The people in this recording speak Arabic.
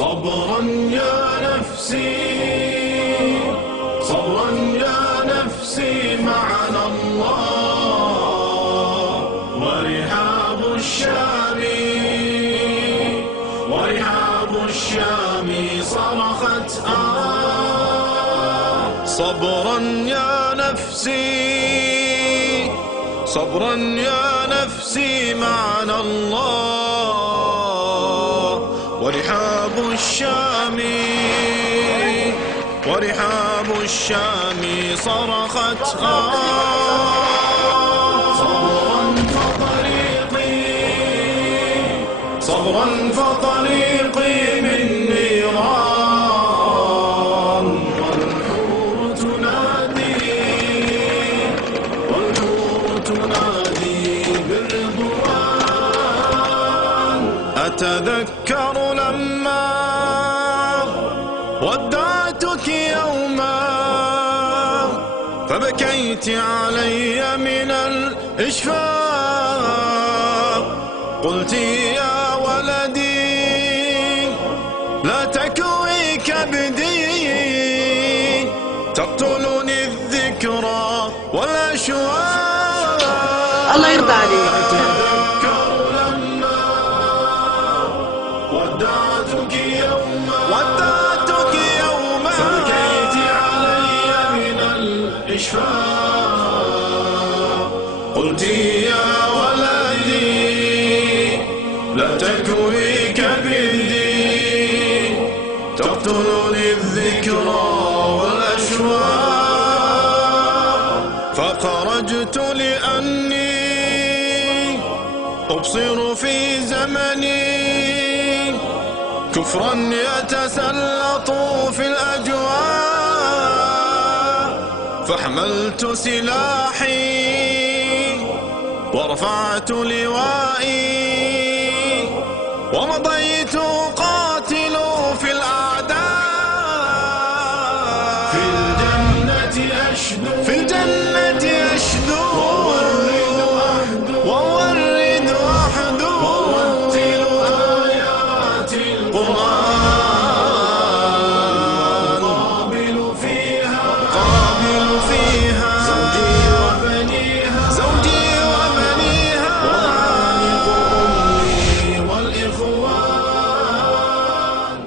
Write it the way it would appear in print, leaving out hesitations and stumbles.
صبرا يا نفسي صبرا يا نفسي معنا الله ورحاب الشام صرخت صبرا يا نفسي صبرا يا نفسي معنا الله ورحاب الشام صرخت صبرا فطريقي من نيران والحور تنادي بالرضوان. أتذكر لما ودعتك يوما فبكيت علي من الإشفاق قلت يا ولدي لا تكوي كبدي تقتلني الذكرى والأشواق. الله يرضى عليك. أتذكر لما ودعتك يوما فبكيت علي من الإشفاق قلت يا لا تكوي كبدي تقتلني الذكرى والأشواق. فخرجت لأني أبصر في زمني كفرا يتسلط في الأجواء فحملت سلاحي ورفعت لوائي ومضى